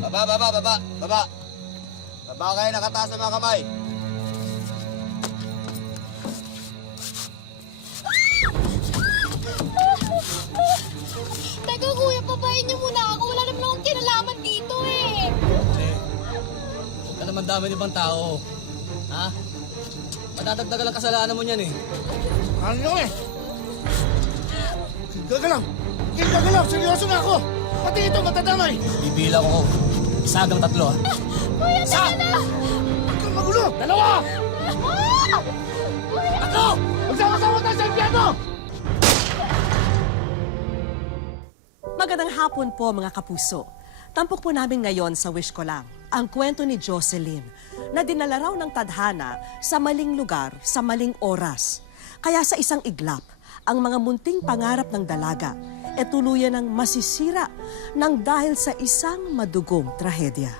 Baba, baba, baba, baba. Baba kayo nakataas sa mga kamay. Teka kuya, pabayin niyo muna ako. Wala naman akong kinalaman dito eh. Huwag ka naman dami ibang tao. Ha? Matatagdagan ang kasalanan mo niyan eh. Ano eh? Gagalaw! Gagalaw! Seryoso na ako! Pati ito matadamay! Bibilang ko. Isa hanggang 3 ha. Kuya, teka na! Huwag kang magulo! 2! Ah! 3! Magsama-sama tayo sa impyerno! Magandang hapon po mga kapuso. Tampok po namin ngayon sa Wish Ko Lang ang kwento ni Jocelyn na dinala raw ng tadhana sa maling lugar sa maling oras. Kaya sa isang iglap, ang mga munting pangarap ng dalaga e tuluyan ng masisira ng dahil sa isang madugong trahedya.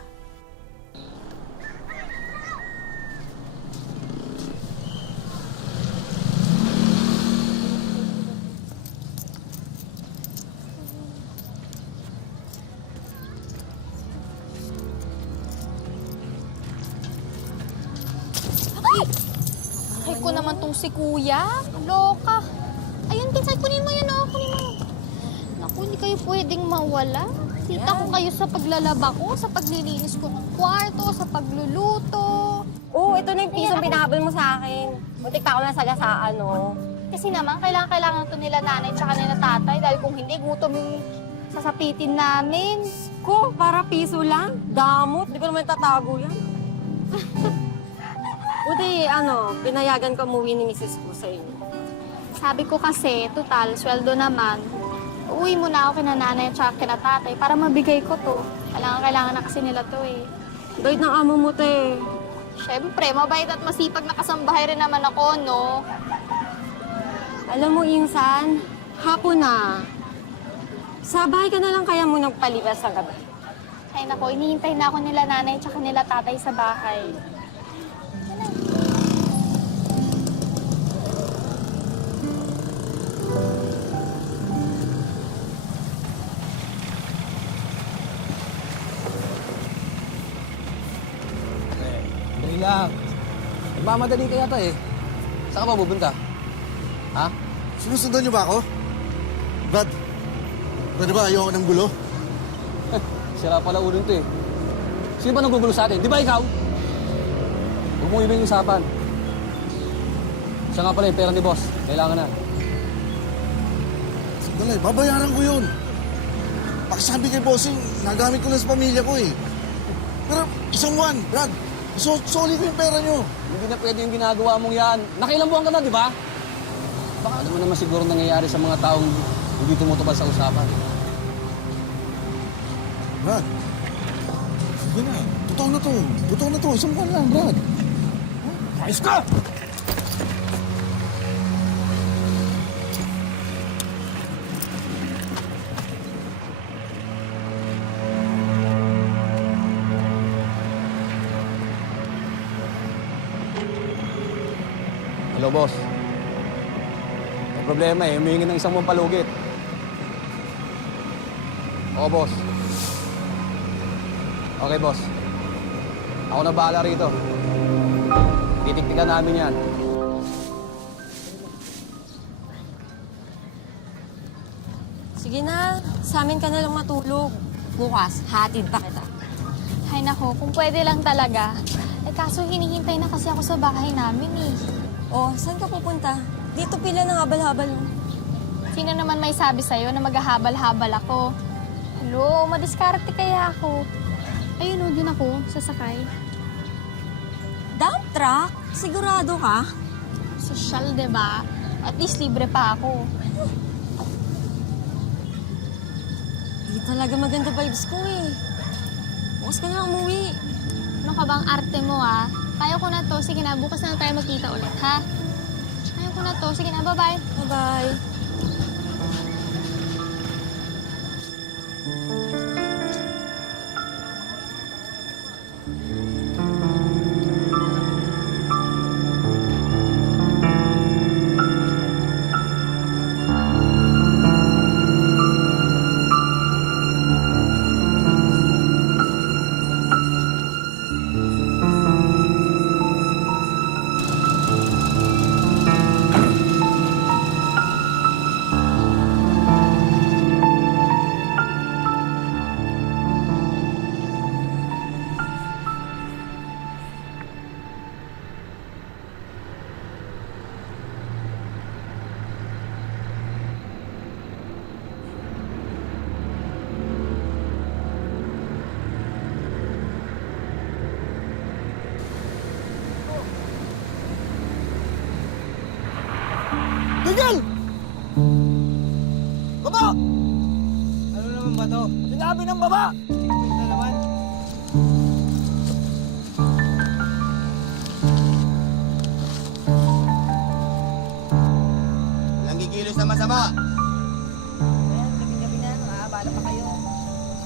Ay ko naman tong si kuya. Loka. Ayun, Pinsay, kunin mo yun, oh. Kunin mo. Naku, hindi kayo pwedeng mawala. Kita ko kayo sa paglalaba ko, sa paglilinis ko ng kwarto, sa pagluluto. Oo, ito na yung pisong pinahabol mo sa akin. Muntik pa ako nasagasaan, no? Kasi naman, kailangan to nila nanay tsaka nila tatay dahil kung hindi, gutom yung sasapitin namin. Ko, para piso lang? Damot, di ko naman tatago yan. Buti, pinayagan ko umuwi ni Mrs. ko sa inyo. Sabi ko kasi, total, sweldo naman. Uwi muna ako kina nanay at saka kina tatay para mabigay ko to. Kailangan na kasi nila to eh. Bait ng amo mo, te. Siyempre, mabait at masipag na kasambahay rin naman ako, no? Alam mo, Insan, hapon na. Sa bahay ka na lang kaya mo nagpalibas sa gabi. Ay nako, inihintay na ako nila nanay at saka nila tatay sa bahay. Dali lang. Nagmamadali ka yata eh. Saan ka ba pupunta? Ha? Sinusundan niyo ba ako? Brad, pwede ba ayoko ng gulo? Sira pala ulo nito eh. Sino ba nagugulo sa atin? Di ba ikaw? Huwag mong ibig usapan. Siya nga pala yung pera ni boss. Kailangan na. Sandali, babayaran ko yun. Pakisabi kay bossing, nagamit ko lang sa pamilya ko eh. Pero isang buwan, Brad, solid ko yung pera niyo. Hindi na pwede yung ginagawa mong yan. Nakailang buwan ka na, di ba? Baka naman siguro nangyayari sa mga taong hindi tumutupad sa usapan. Brad, sige na. Totoo na to. Totoo na to. Isang buwan lang, Brad. Ayos ka! Hello, boss. May problema eh. Humihingi ng isang buong palugit. Oo, boss. Okay, boss. Ako na bahala rito. Titiktikan namin yan. Sige na, sa amin ka na lang matulog. Bukas, hatid pa kita. Ay nako, kung pwede lang talaga. Eh kaso hinihintay na kasi ako sa bahay namin eh. Oh, saan ka pupunta? Dito pila ng habal-habal. Sino naman may sabi sa'yo na maghahabal-habal ako? Hello, madiskarte kaya ako. Ayun o, din ako, sasakay. Dump truck? Sigurado ka? Sosyal, diba? At least libre pa ako. Di talaga maganda vibes ko eh. Bukas ka na lang umuwi. Ano ka bang arte mo, ah? Kaya ko na to. Sige na, bukas na tayo magkita ulit, ha? Kaya ko na to. Sige na, bye-bye. Bye-bye. Tigil! Baba! Ano naman ba to? Sinabi ng baba! Ano naman? Walang gigilos na masama.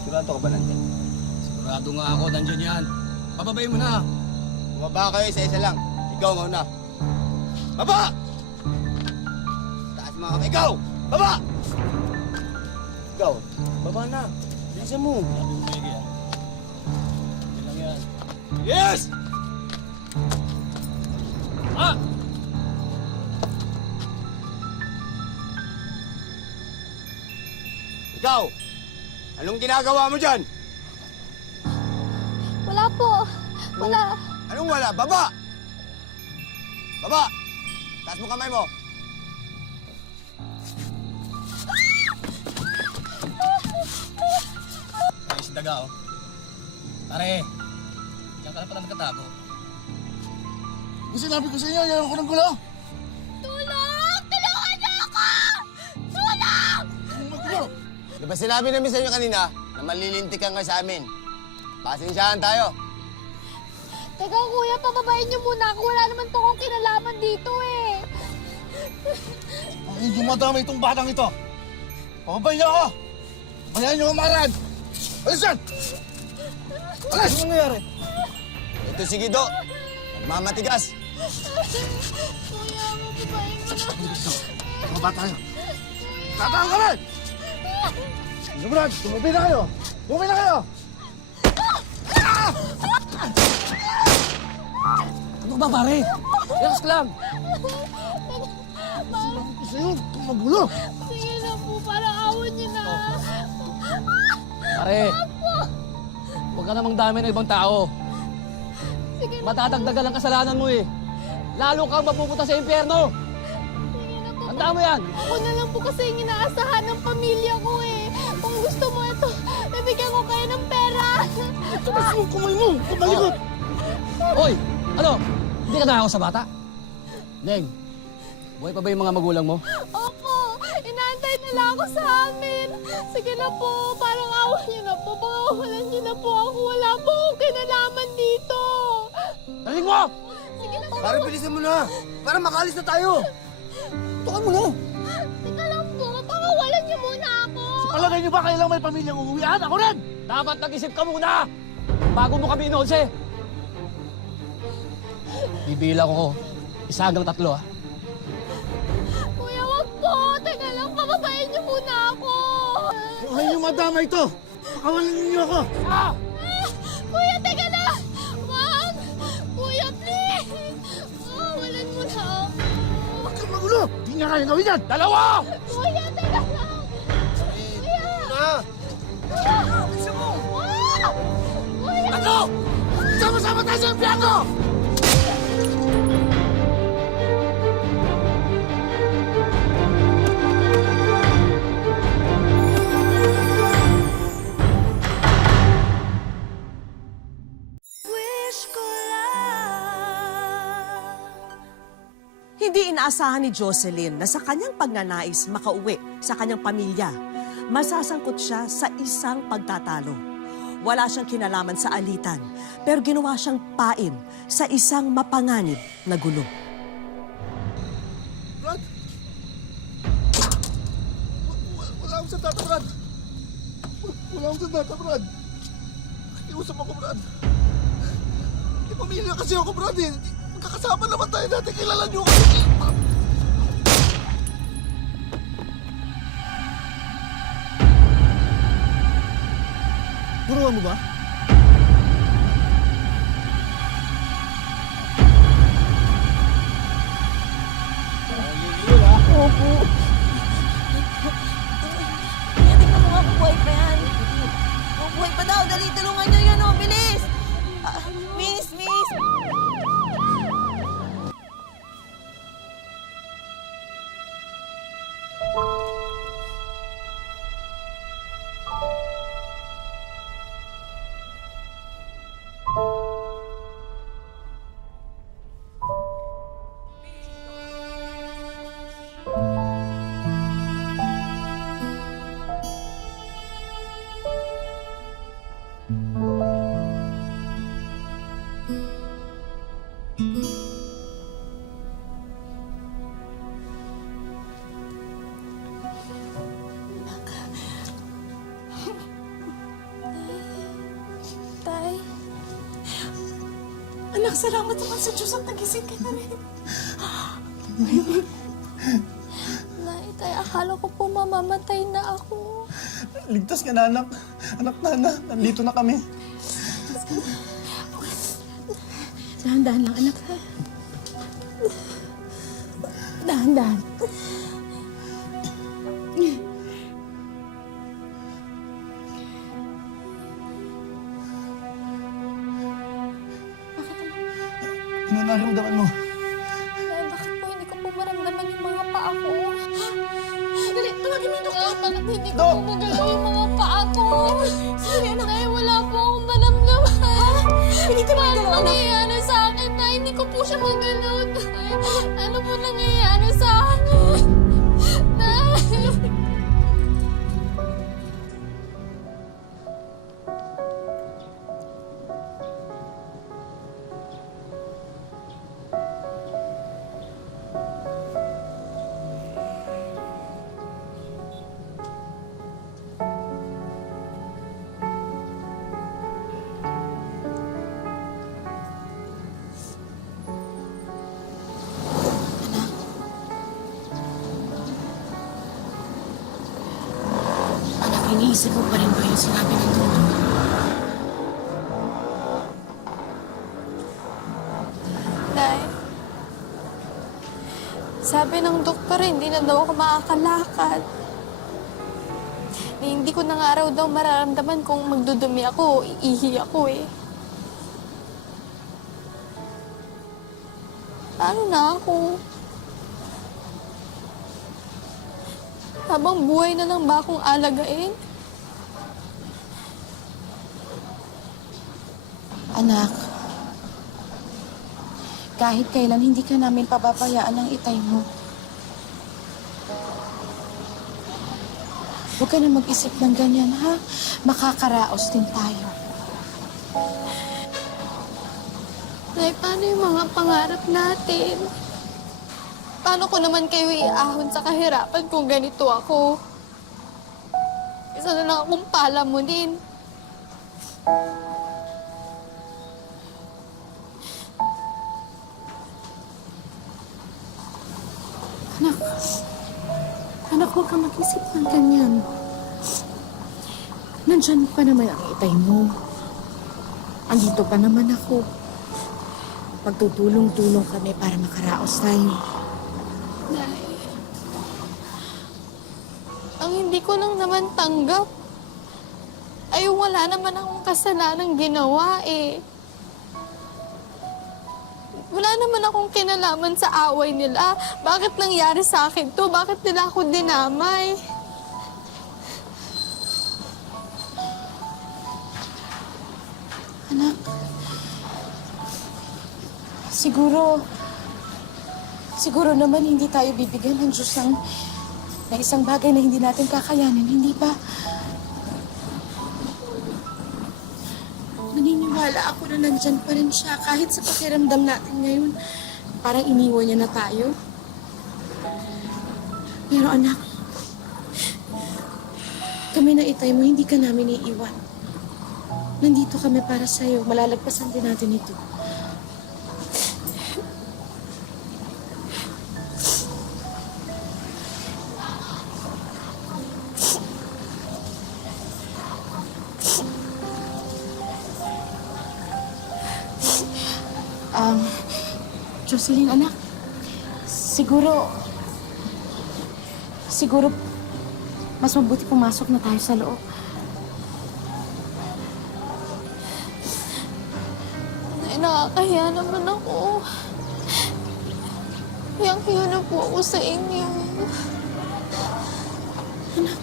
Sigurado ka ba nandyan? Sigurado nga ako, nandyan yan. Pababayin mo na. Bumaba kayo isa-isa lang. Ikaw mauna. Baba! Taas mga kamay. Ikaw! Baba! Ikaw, baba na. Bilisan mo. Sabi mo maigi yan. Yan lang yan. Yes! Ah! Ikaw! Anong ginagawa mo dyan? Wala po. Wala. Anong wala? Baba! Baba! Taas mo kamay mo. Ay, si Daga, oh. Pare, diyan ka na pala nakatago. Kung sinabi ko sa inyo, yan ako ng gulo. Tulong! Tulungan niyo ako! Tulong! Maggulo! Di ba sinabi namin sa inyo kanina na malilintik ka nga sa amin? Pasensyahan tayo. Teka kuya, pababayin niyo muna ako. Wala naman po akong kinalaman dito eh. Ang dumadama itong batang ito. Pababay niyo ako! Bayan niyo umarad! Alis yan! Alis! Ano nangyari? Ito si Gido. Nagmamatigas. Kuya, pababayin mo na. Mga bata kayo. Tatawag kami! Lumrad, tumabi na kayo! Tumabi na kayo! Ano ba, pare? Relax lang. Gusto yun, kung magulo! Sige na po, parang awan niyo na. Pare, huwag ka namang dami ng ibang tao. Sige na, Matatagdagan ang kasalanan mo eh. Lalo kang mapupunta sa impyerno. sige na po. Tandaan mo yan. Ako na lang po kasi yung inaasahan ng pamilya ko eh. Kung gusto mo ito, bibigyan ko kayo ng pera. Tapos yung kamay mo! Kumalikot! Hoy, ano? Hindi ka nakakaw sa bata? Neng, buhay pa ba yung mga magulang mo? Opo, inaantay nila ako sa amin. Sige na po, parang awan niyo na po. Pangawalan niyo na po ako. Wala po akong kinalaman dito. Taling mo! Sige na po. Para bilisan mo na. Para makalis na tayo. Tukan mo na! Teka lang po, pangawalan niyo muna ako. Palagay niyo ba kailang may pamilyang uuwian? Ako rin! Dapat nag-isip ka muna! Bago mo kami inonse! Bibila ko 1 hanggang 3, ah. Kuya, wag po. Teka lang, pababayin niyo muna ako. Kung ayaw niyo madama ito, pakawalan niyo ako! Ah! Kuya, teka lang. Wag. Kuya, please. Pawalan mo na ako. Huwag kang magulo! Hindi niya kaya gawin yan! Dalawa! Kuya, teka lang. Kuya. Na! Kuya. Kuya. Kuya. Ano? Sama-sama tayo sa impyerno! Hindi inaasahan ni Jocelyn na sa kanyang pagnanais makauwi sa kanyang pamilya, masasangkot siya sa isang pagtatalo. Wala siyang kinalaman sa alitan, pero ginawa siyang pain sa isang mapanganib na gulo. Brad! Wala akong sandata, Brad! Wala akong sandata, Brad! Nakiusap ako, Brad! May pamilya kasi ako, Brad, eh! Magkakasama naman tayo dati, kilala niyo ako! Buruan mo ba? Kaya tignan mo nga kung buhay pa yan. Oh, buhay pa daw. Dali, tulungan nyo yan, oh. Bilis! Miss, miss! Salamat naman sa Diyos at nagising ka na rin. Nay, tay, akala ko po mamamatay na ako. Ligtas ka na, anak. Anak na, nandito na kami. Dahan-dahan lang, anak. Dahan-dahan. Ano naramdaman mo? Nay, bakit po hindi ko po maramdaman yung mga paa ko? Dali, tawagin mo yung doktor. Bakit hindi ko po magalaw yung mga paa ko? Nay, wala po akong maramdaman. Piniti mo yung dalawa. Ano nangyayari sa akin, Nay? Hindi ko po siya magalaw, Nay. Ano po nangyayari sa akin? Nay! Anak, iniisip mo pa rin ba yung sinabi ng doktor? Nay, sabi ng doktor, hindi na daw ako makakalakad. Hindi ko na nga raw daw mararamdaman kung magdudumi ako o iihi ako eh. Paano na ako? Habang buhay na lang ba akong alagain? Anak, kahit kailan hindi ka namin pababayaan ng itay mo. Huwag ka na mag-isip ng ganyan, ha? Makakaraos din tayo. Nay, paano yung mga pangarap natin? Paano ko naman kayo iahon sa kahirapan kung ganito ako? Isa na lang akong palamunin. Anak, huwag ka mag-isip ng ganyan. Nandyan pa naman ang itay mo. Andito pa naman ako. Magtutulong-tulong kami para makaraos tayo. Nay, ang hindi ko lang naman tanggap ay wala naman akong kasalanang ginawa eh. Wala naman akong kinalaman sa away nila. Bakit nangyari sa akin to? Bakit nila ako dinamay? Anak, siguro naman hindi tayo bibigyan ng Diyos ng isang bagay na hindi natin kakayanin, hindi ba? Naniniwala ako na nandyan pa rin siya kahit sa pakiramdam natin ngayon. Parang iniwan niya na tayo. Pero anak, kami na itay mo, hindi ka namin iiwan. Nandito kami para sa'yo. Malalagpasan din natin ito. Jocelyn, anak, siguro mas mabuti pumasok na tayo sa loob. Nay, nakakahiya naman ako. Hiyang-hiya na po ako sa inyo. Anak,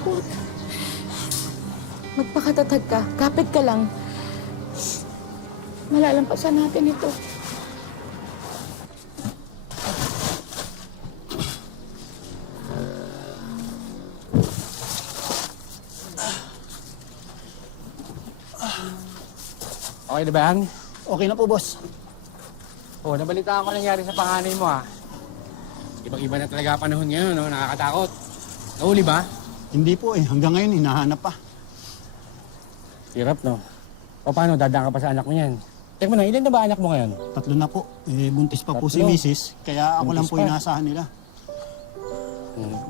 huwag. Magpakatatag ka. Kapit ka lang. Malalampasan natin ito. Okay na ba yan? Okay na po, boss. Oh, nabalitaan ko nangyari sa panganay mo ha. Ibang-iba na talaga panahon ngayon, no? Nakakatakot. Nahuli ba? Hindi po eh. Hanggang ngayon, hinahanap pa. Hirap, no? O paano, dadaan ka pa sa anak mo yan? Teka na, ilan na ba anak mo ngayon? 3 na po. Buntis pa po si Tatlo. Mrs. Kaya ako lang Buntis po pa. inaasahan nila.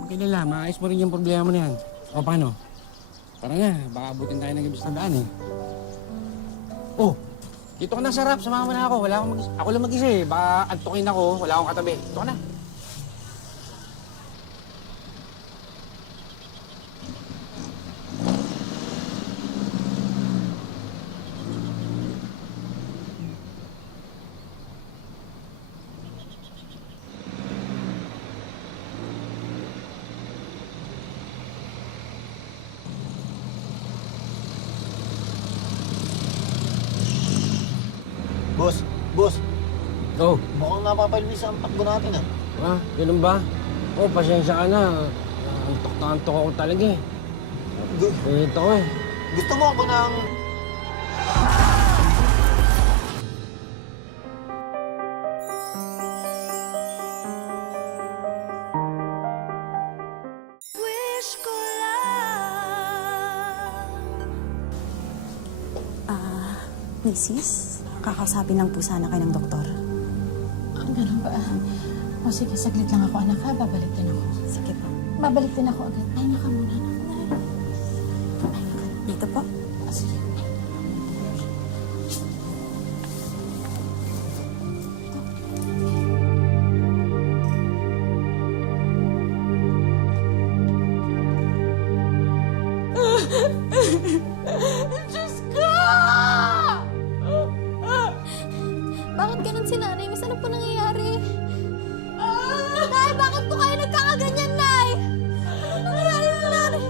Kailan maayos mo rin yung problema mo na yan. O paano? Para na, baka abutin tayo ng gabi sa daan eh. Oh, dito ka na sa rap, sumama na ako. Wala akong ako lang mag-isa eh. Baka antukin ako, wala akong katabi. Dito ka na. Boss, Oh, mukhang napapalwis ang takbo natin ah. ganun ba? Oh, pasensya ka na. Antok na antok ako talaga eh. Ito ko eh. Gusto mo ako ng... Mrs., kakausapin lang po sana kayo ng doktor. Ganun ba? O sige, saglit lang ako, anak ha. Babalik din ako. Sige po. Babalik din ako agad. Ay, naka muna, anak. Dito po. Ah, sige. Bakit ganun si nanay? Miss, ano po nangyayari? Nay, bakit po kayo nagkakaganyan, Nay? Ano nangyayari sa nanay?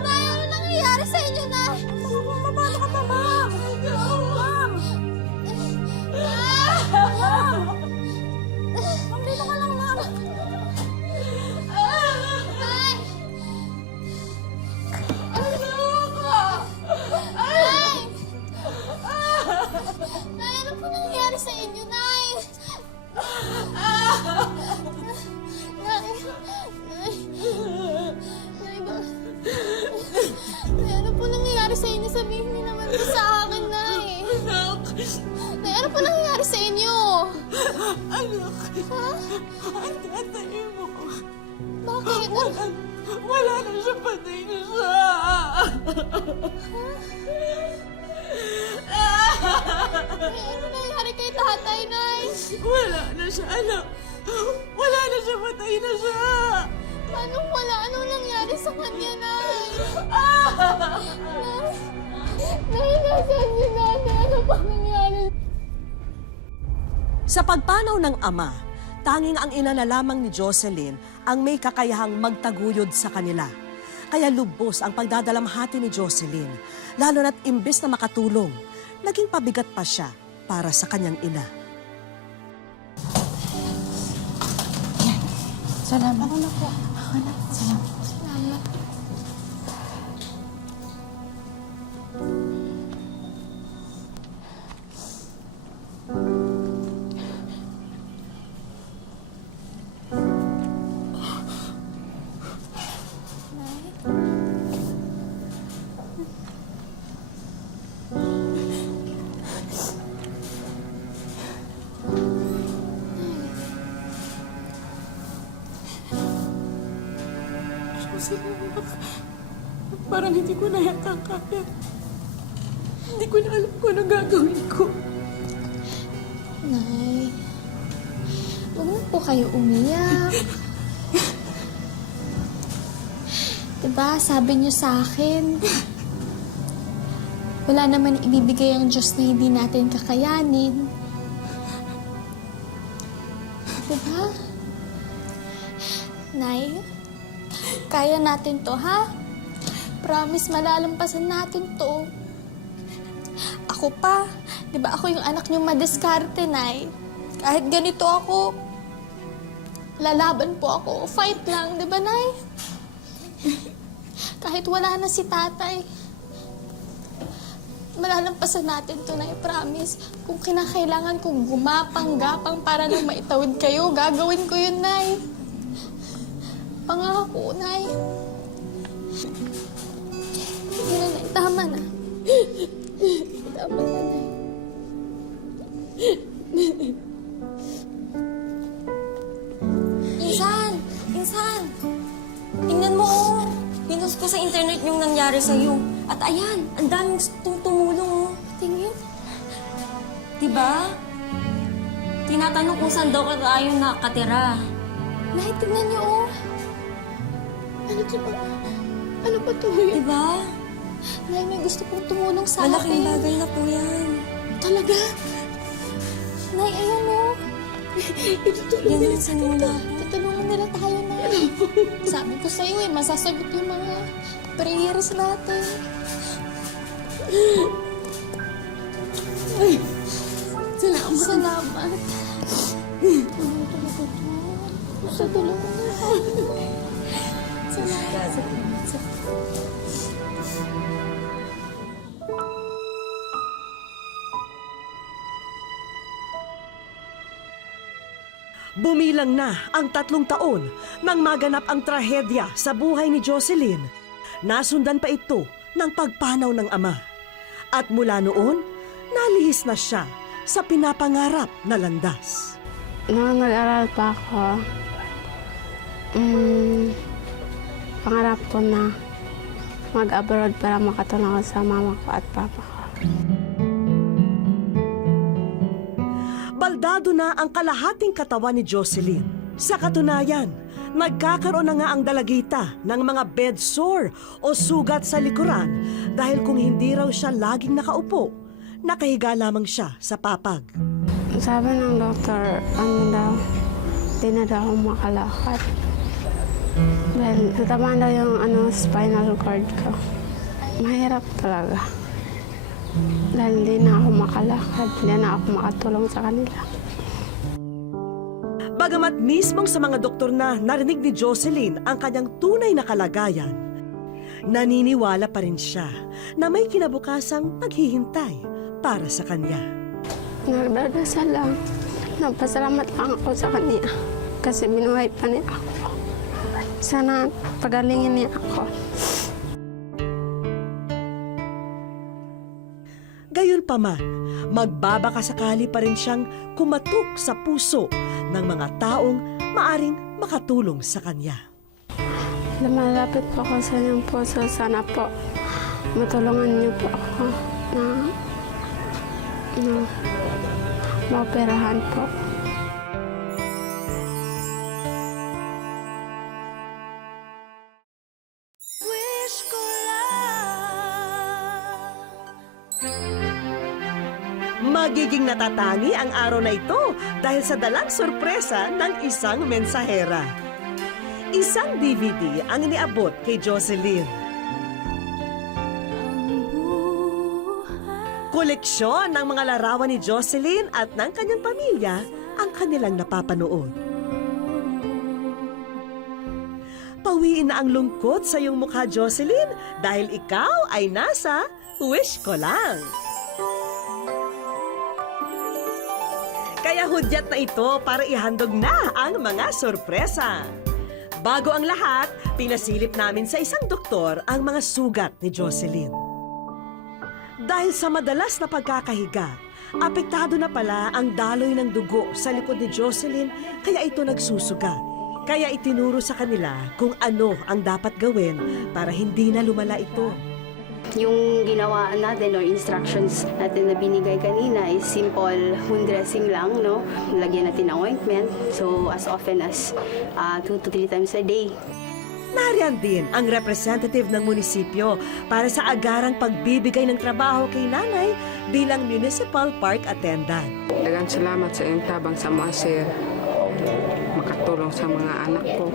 Nay, ano nangyayari sa inyo, Nay? Paano ka ba, Ma'am? Ma'am! Ma'am! Ma'am, dito ka lang, Ma'am. Nay! Nay! Nay, ano po nangyayari sa inyo, Nay? Nay! Nay! Nay, ba? Nay, ano po nangyayari sa inyo? Sabihin niyo naman po sa akin, Nay. Nay, ano po nangyayari sa inyo? Anak, Ha? ang tatay mo. Bakit? Wala na siya, patay na siya. Nay, ano nangyayari kay tatay, Nay? Wala na siya, anak. Wala na siya, patay na siya. Paano wala? Anong nangyari sa kanya, Nay? Nay, nasaan si nanay? Ano pa nangyari? Sa pagpanaw ng ama, tanging ang ina na lamang ni Jocelyn ang may kakayahang magtaguyod sa kanila. Kaya lubos ang pagdadalamhati ni Jocelyn, lalo na't imbes na makatulong, naging pabigat pa siya para sa kanyang ina. Salamat. Ako na po. Ako na. Salamat. Salamat. Parang hindi ko na yata kaya. Hindi ko na alam kung ano gagawin ko. Nay, huwag na po kayo umiyak. Diba, sabi niyo sa akin, wala naman ibibigay ang Diyos na hindi natin kakayanin. Diba? Nay, kaya natin to, ha? Promise, malalampasan natin to. Ako pa, di ba ako yung anak niyong madiskarte, Nay? Kahit ganito ako, lalaban po ako. Fight lang, di ba, Nay? Kahit wala na si tatay, malalampasan natin to, Nay. Promise. Kung kinakailangan kong gumapang-gapang para lang maitawid kayo, gagawin ko yun, Nay. Pangako, Nay. Sige na, Nay. Tama na. Tama na, Nay. Insan! Tingnan mo, oh. Pinost ko sa internet yung nangyari sa'yo. At ayan, ang daming tumulong, oh. Tingin. Diba? Tinatanong kung saan daw ka tayo nakatira. Nay, tingnan niyo, oh. Ano to ba? Ano ba to? Diba? Nay, may gusto pong tumulong sa Malaking akin. bagay na po yan. Talaga? Nay, ayun, oh. Itutulong nila sa muna. Tutulungan nila tayo na. Sabi ko sa'yo eh, masasagot yung mga prayers natin. Salamat. Salamat. Sa tulong mo. Salamat. Bumilang na ang 3 taon nang maganap ang trahedya sa buhay ni Jocelyn. Nasundan pa ito ng pagpanaw ng ama. At mula noon, nalihis na siya sa pinapangarap na landas. Noong nag-aral pa ako, pangarap ko na mag-abroad para makatulong ako sa mama ko at papa ko. Baldado na ang kalahating katawan ni Jocelyn. Sa katunayan, nagkakaroon na nga ang dalagita ng mga bed sore o sugat sa likuran dahil kung hindi raw siya laging nakaupo, nakahiga lamang siya sa papag. Sabi ng doktor, di na daw ako makalakad. Dahil natamaan daw yung spinal cord ko. Mahirap talaga. Dahil hindi na ako makalakad, hindi na ako makatulong sa kanila. Bagamat mismong sa mga doktor na narinig ni Jocelyn ang kanyang tunay na kalagayan, naniniwala pa rin siya na may kinabukasang paghihintay para sa kanya. Nagdadasal lang. Nagpasalamat lang ako sa kanya kasi binuhay pa niya ako. Sana pagalingin niya ako. Gayunpaman, magbabakasakali pa rin siyang kumatok sa puso ng mga taong maaring makatulong sa kanya. Lumalapit po ako sa inyong puso. Sana po matulungan niyo po ako na maoperahan po. Magiging natatangi ang araw na ito dahil sa dalang sorpresa ng isang mensahera. Isang DVD ang iniabot kay Jocelyn. Koleksyon ng mga larawan ni Jocelyn at ng kanyang pamilya ang kanilang napapanood. Pawiin na ang lungkot sa iyong mukha, Jocelyn, dahil ikaw ay nasa Wish Ko Lang. Kaya hudyat na ito para ihandog na ang mga sorpresa. Bago ang lahat, pinasilip namin sa isang doktor ang mga sugat ni Jocelyn. Dahil sa madalas na pagkakahiga, apektado na pala ang daloy ng dugo sa likod ni Jocelyn kaya ito nagsusugat. Kaya itinuro sa kanila kung ano ang dapat gawin para hindi na lumala ito. Yung ginawa natin or instructions natin na binigay kanina is simple wound dressing lang, no? Lagyan natin ng ointment. So, as often as 2 to 3 times a day. Nariyan din ang representative ng munisipyo para sa agarang pagbibigay ng trabaho kay nanay bilang municipal park attendant. Dagang salamat sa iyong tabang sa mga sir. Makatulong sa mga anak ko.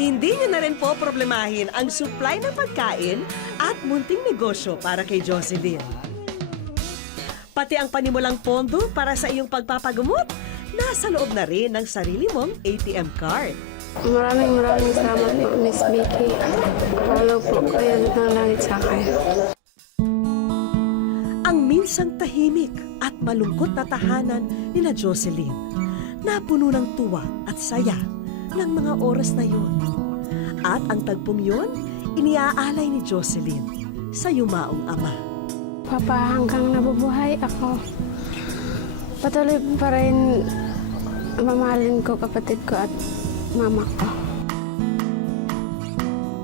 Hindi niyo na rin po problemahin ang supply ng pagkain at munting negosyo para kay Jocelyn. Pati ang panimulang pondo para sa iyong pagpapagamot, nasa loob na rin ng sarili mong ATM card. Maraming salamat po, Miss Vicky. Wala po kayo ng langit sa akin. Ang minsang tahimik at malungkot na tahanan ni na Jocelyn, napuno ng tuwa at saya ng mga oras na yun. At ang tagpong yun, iniaalay ni Jocelyn sa yumaong ama. Papa, hanggang nabubuhay ako, patuloy pa rin mamahalin ko kapatid ko at mama ko.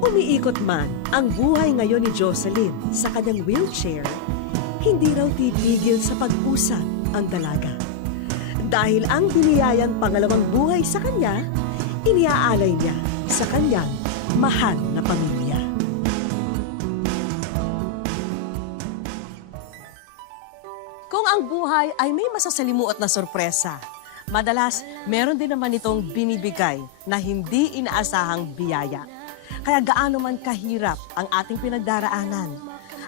Umiikot man ang buhay ngayon ni Jocelyn sa kanyang wheelchair, hindi raw titigil sa pag-usap ang dalaga. Dahil ang biniyayang pangalawang buhay sa kanya, iniaalay niya sa kanyang mahal na pamilya. Kung ang buhay ay may masasalimuot na sorpresa, madalas meron din naman itong binibigay na hindi inaasahang biyaya. Kaya gaano man kahirap ang ating pinagdaraanan,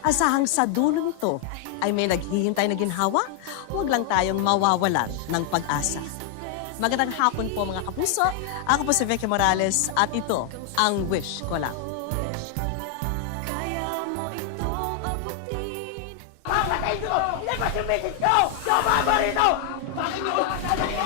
asahang sa dulo nito ay may naghihintay na ginhawa, huwag lang tayong mawawalan ng pag-asa. Magandang hapon po mga kapuso. Ako po si Vicky Morales at ito ang Wish Ko Lang. Papatay ko! Ilabas yung message ko! Yung mga rito! Bakit nyo?